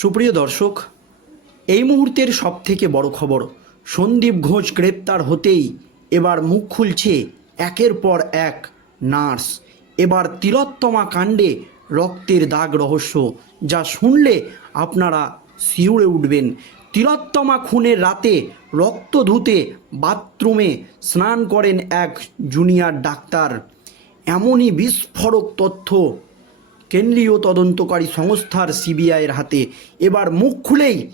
সুপ্রিয় দর্শক, এই মুহূর্তের সবথেকে বড় খবর, সন্দীপ ঘোষ গ্রেপ্তার হতেই এবার মুখ খুলছে একের পর এক নার্স। এবার তিলোত্তমা কাণ্ডে রক্তের দাগ রহস্য, যা শুনলে আপনারা শিউরে উঠবেন। তিলোত্তমা খুনের রাতে রক্ত ধুতে বাথরুমে স্নান করেন এক জুনিয়র ডাক্তার। এমনই বিস্ফোরক তথ্য কেন্দ্রীয় তদন্তকারী সংস্থার সিবিআইয়ের হাতে। এবার মুখ খুলেই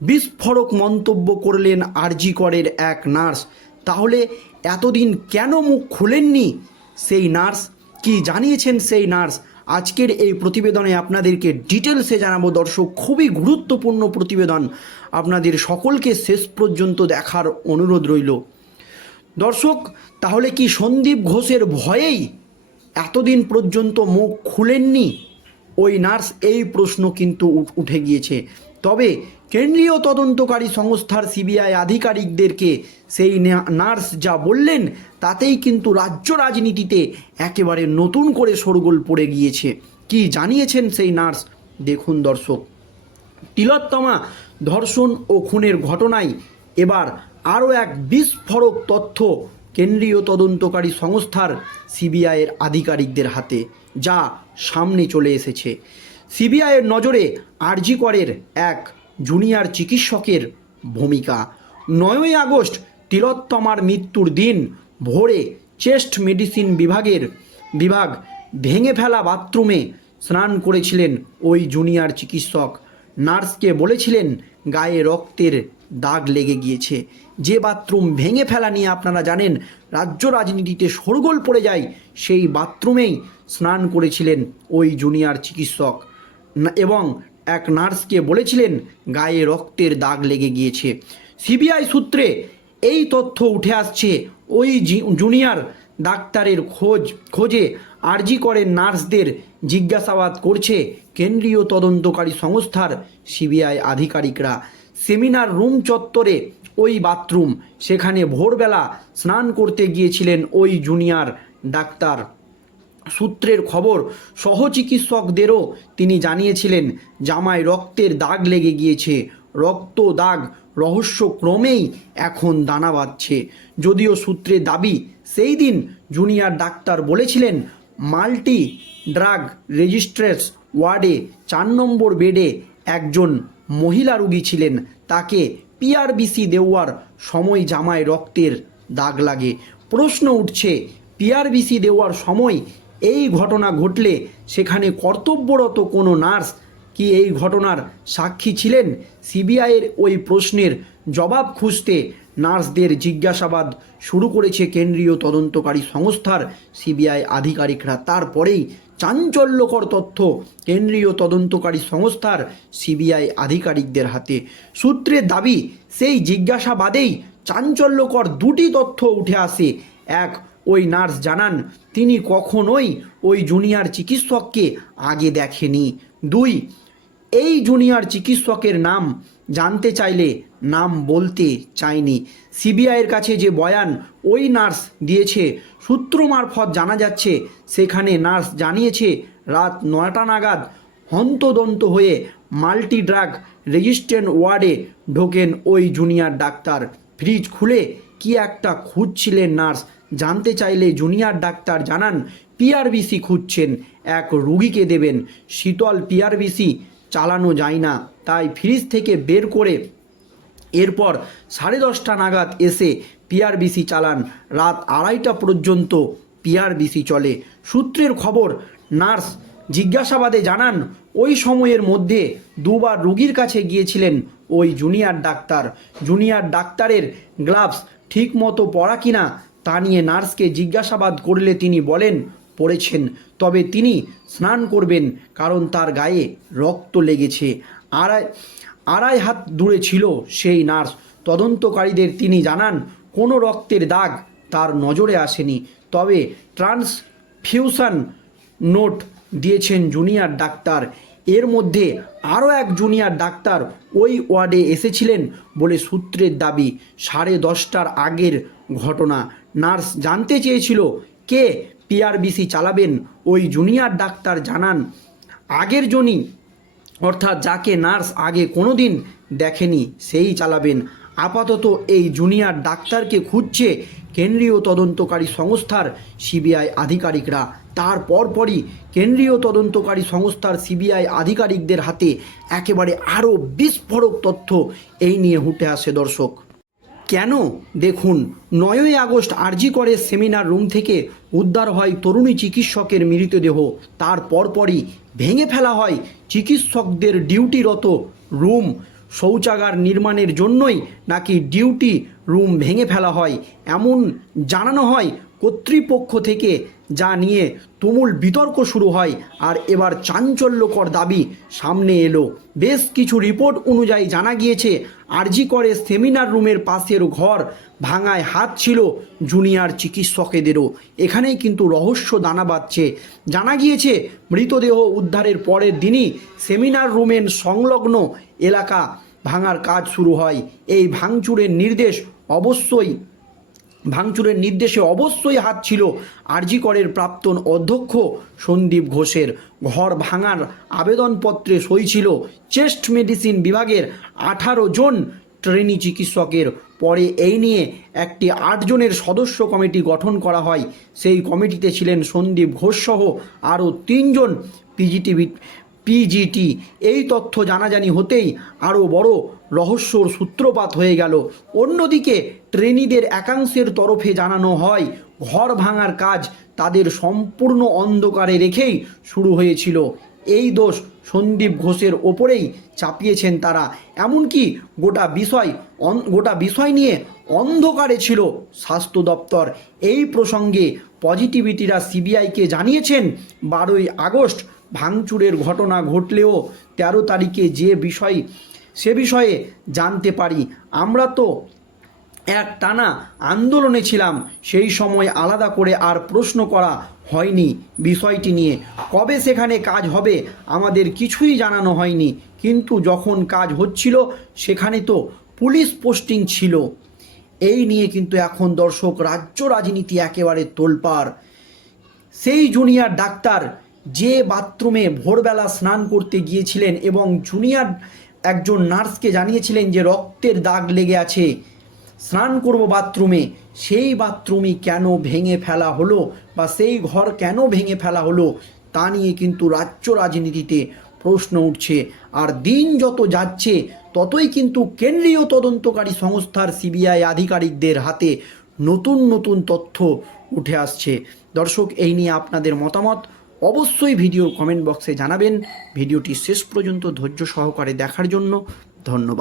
বিস্ফোরক মন্তব্য করলেন আরজি করের এক নার্স। তাহলে এতদিন কেন মুখ খুলেননি সেই নার্স? কি জানিয়েছেন সেই নার্স? আজকের এই প্রতিবেদনে আপনাদেরকে ডিটেলসে জানাব দর্শক, খুবই গুরুত্বপূর্ণ প্রতিবেদন। আপনাদের সকলকে শেষ পর্যন্ত দেখার অনুরোধ রইল। দর্শক, তাহলে কি সন্দীপ ঘোষের ভয়েই এতদিন পর্যন্ত মুখ খুলেননি? ওই নার্স এই প্রশ্ন কিন্তু উঠে গিয়েছে। তবে কেন্দ্রীয় তদন্তকারী সংস্থার সিবিআই আধিকারিকদেরকে সেই নার্স যা বললেন, তাতেই কিন্তু রাজ্য রাজনীতিতে একেবারে নতুন করে শোরগোল পড়ে গিয়েছে। কি জানিয়েছেন সেই নার্স? দেখুন দর্শক। তিলোত্তমা ধর্ষণ ও খুনের ঘটনায় এবার আরও এক বিস্ফোরক তথ্য কেন্দ্রীয় তদন্তকারী সংস্থার সিবিআইয়ের আধিকারিকদের হাতে, যা সামনে চলে এসেছে। সিবিআইয়ের নজরে আরজি করের এক জুনিয়র চিকিৎসকের ভূমিকা। নয়ই আগস্ট তিলোত্তমার মৃত্যুর দিন ভোরে চেস্ট মেডিসিন বিভাগের বিভাগ ভেঙে ফেলা বাথরুমে স্নান করেছিলেন ওই জুনিয়র চিকিৎসক। নার্সকে বলেছিলেন, গায়ে রক্তের দাগ লেগে গিয়েছে। যে বাথরুম ভেঙে ফেলা নিয়ে আপনারা জানেন, রাজ্য রাজনীতিতে শোরগোল পড়ে যায়, সেই বাথরুমেই স্নান করেছিলেন ওই জুনিয়র চিকিৎসক। এবং এক নার্সকে বলেছিলেন, গায়ে রক্তের দাগ লেগে গিয়েছে। সিবিআই সূত্রে এই তথ্য উঠে আসছে, ওই জুনিয়র ডাক্তারের খোঁজ, খোঁজে আরজি করে নার্সদের জিজ্ঞাসাবাদ করছে কেন্দ্রীয় তদন্তকারী সংস্থার সিবিআই আধিকারিকরা। সেমিনার রুম চত্বরে ওই বাথরুম। সেখানে ভোরবেলা স্নান করতে গিয়েছিলেন ওই জুনিয়র ডাক্তার। সূত্রের খবর, সহচিকিৎসকদেরও তিনি জানিয়েছিলেন, জামায় রক্তের দাগ লেগে গিয়েছে। রক্ত দাগ রহস্য ক্রমেই এখন দানা বাঁধছে। যদিও সূত্রের দাবি, সেই দিন জুনিয়র ডাক্তার বলেছিলেন মাল্টি ড্রাগ রেজিস্ট্রেস ওয়ার্ডে চার নম্বর বেডে একজন মহিলা রুগী ছিলেন। তাকে পিআরবিসি দেওয়ার সময় জামায় রক্তের দাগ লাগে। প্রশ্ন উঠছে পিআরবিসি দেওয়ার সময় এই ঘটনা ঘটলে সেখানে কর্তব্যরত কোনো নার্স কি এই ঘটনার সাক্ষী ছিলেন? সিবিআইয়ের ওই প্রশ্নের জবাব খুঁজতে নার্সদের জিজ্ঞাসাবাদ শুরু করেছে কেন্দ্রীয় তদন্তকারী সংস্থার সিবিআই আধিকারিকরা। তারপরেই চাঞ্চল্যকর তথ্য কেন্দ্রীয় তদন্তকারী সংস্থার সিবিআই আধিকারিকদের হাতে। সূত্রের দাবি, সেই জিজ্ঞাসাবাদেই চাঞ্চল্যকর দুটি তথ্য উঠে আসে। এক, ওই নার্স জানান, তিনি কখনোই ওই জুনিয়র চিকিৎসককে আগে দেখেনি। দুই এই জুনিয়র চিকিৎসকের নাম জানতে চাইলে নাম বলতে চায়নি সিবিআইয়ের কাছে যে বয়ান ওই নার্স দিয়েছে, সূত্র মারফত জানা যাচ্ছে, সেখানে নার্স জানিয়েছে, রাত নয়টা নাগাদ হন্তদন্ত হয়ে মাল্টি ড্রাগ রেজিস্ট্যান্ট ওয়ার্ডে ঢোকেন ওই জুনিয়র ডাক্তার। ফ্রিজ খুলে কি একটা খুঁজছিলেন নার্স? জানতে চাইলে জুনিয়র ডাক্তার জানান, পিআরবিসি খুঁজছেন, এক রুগীকে দেবেন। শীতল পিআরবিসি চালানো যায় না। তাই ফ্রিজ থেকে বের করে এরপর সাড়ে দশটা নাগাদ এসে পিআরবিসি চালান। রাত আড়াইটা পর্যন্ত পিআরবিসি চলে। সূত্রের খবর, নার্স জিজ্ঞাসাবাদে জানান, ওই সময়ের মধ্যে দুবার রুগীর কাছে গিয়েছিলেন ওই জুনিয়র ডাক্তার। জুনিয়র ডাক্তারের গ্লাভস ঠিক মতো পরা কিনা তা নিয়ে নার্সকে জিজ্ঞাসাবাদ করলে তিনি বলেন পড়েছেন, তবে তিনি স্নান করবেন কারণ তার গায়ে রক্ত লেগেছে। আড়াই আড়াই হাত দূরে ছিল সেই নার্স। তদন্তকারীদের তিনি জানান, কোনো রক্তের দাগ তার নজরে আসেনি। তবে ট্রান্সফিউশন নোট দিয়েছেন জুনিয়র ডাক্তার। এর মধ্যে আরও এক জুনিয়র ডাক্তার ওই ওয়ার্ডে এসেছিলেন বলে সূত্রের দাবি। সাড়ে দশটার আগের ঘটনা। নার্স জানতে চেয়েছিল কে পিআরবিসি চালাবেন, ওই জুনিয়র ডাক্তার জানান, আগের জনই অর্থাৎ যাকে নার্স আগে কোনো দিন দেখেনি, সেই চালাবেন। আপাতত এই জুনিয়র ডাক্তারকে খুঁজছে কেন্দ্রীয় তদন্তকারী সংস্থার সিবিআই আধিকারিকরা। তার পরপরই কেন্দ্রীয় তদন্তকারী সংস্থার সিবিআই আধিকারিকদের হাতে একেবারে আরও বিস্ফোরক তথ্য এই নিয়ে উঠে আসে দর্শক। কেন? দেখুন, নয়ই আগস্ট আরজি করে সেমিনার রুম থেকে উদ্ধার হয় তরুণী চিকিৎসকের মৃতদেহ। তার পরপরই ভেঙে ফেলা হয় চিকিৎসকদের ডিউটিরত রুম। শৌচাগার নির্মাণের জন্যই নাকি ডিউটি রুম ভেঙে ফেলা হয়, এমন জানানো হয় কর্তৃপক্ষ থেকে। যা নিয়ে তুমুল বিতর্ক শুরু হয় আর এবার চাঞ্চল্যকর দাবি সামনে এলো। বেশ কিছু রিপোর্ট অনুযায়ী জানা গিয়েছে, আরজি করে সেমিনার রুমের পাশের ঘর ভাঙায় হাত ছিল জুনিয়র চিকিৎসকেদেরও। এখানেই কিন্তু রহস্য দানা বাঁধছে। জানা গিয়েছে, মৃতদেহ উদ্ধারের পরের দিনই সেমিনার রুমের সংলগ্ন এলাকা ভাঙার কাজ শুরু হয়। এই ভাঙচুরের নির্দেশ অবশ্যই ভাঙচুরের নির্দেশে অবশ্যই হাত ছিল আরজি করের প্রাক্তন অধ্যক্ষ সন্দীপ ঘোষের। ঘর ভাঙার আবেদনপত্রে সই ছিল চেস্ট মেডিসিন বিভাগের আঠারো জন ট্রেনি চিকিৎসকের। পরে এই নিয়ে একটি আটজনের সদস্য কমিটি গঠন করা হয়। সেই কমিটিতে ছিলেন সন্দীপ ঘোষসহ আরও তিনজন পিজিটিভি, পিজিটি। এই তথ্য জানাজানি হতেই আরও বড় রহস্যর সূত্রপাত হয়ে গেল। অন্যদিকে, ট্রেনিদের একাংশের তরফে জানানো হয়, ঘর ভাঙার কাজ তাদের সম্পূর্ণ অন্ধকারে রেখেই শুরু হয়েছিল। এই দোষ সন্দীপ ঘোষের ওপরেই চাপিয়েছেন তারা। এমনকি গোটা বিষয় গোটা বিষয় নিয়ে অন্ধকারে ছিল স্বাস্থ্য দপ্তর। এই প্রসঙ্গে পজিটিভিটিরা সিবিআইকে জানিয়েছেন, বারোই আগস্ট ভাঙচুরের ঘটনা ঘটলেও তেরো তারিখে যে বিষয় সে বিষয়ে জানতে পারি। আমরা তো এক টানা আন্দোলনে ছিলাম, সেই সময় আলাদা করে আর প্রশ্ন করা হয়নি বিষয়টি নিয়ে। কবে সেখানে কাজ হবে আমাদের কিছুই জানানো হয়নি, কিন্তু যখন কাজ হচ্ছিল সেখানে তো পুলিশ পোস্টিং ছিল। এই নিয়ে কিন্তু এখন দর্শক রাজ্য রাজনীতি একেবারে তোলপাড়। সেই জুনিয়র ডাক্তার যে বাথরুমে ভোরবেলা স্নান করতে গিয়েছিলেন এবং জুনিয়র একজন নার্সকে জানিয়েছিলেন যে রক্তের দাগ লেগে আছে। স্নান করব বাথরুমে। সেই বাথরুমই কেন ভেঙে ফেলা হলো বা সেই ঘর কেন ভেঙে ফেলা হলো তা নিয়ে কিন্তু রাজ্য রাজনীতিতে প্রশ্ন উঠছে। আর দিন যত যাচ্ছে, ততই কিন্তু কেন্দ্রীয় তদন্তকারী সংস্থার সিবিআই আধিকারিকদের হাতে নতুন নতুন তথ্য উঠে আসছে। দর্শক, এই নিয়ে আপনাদের মতামত। অবশ্যই ভিডিওর কমেন্ট বক্সে জানাবেন। ভিডিওটি শেষ পর্যন্ত ধৈর্য সহকারে দেখার জন্য ধন্যবাদ।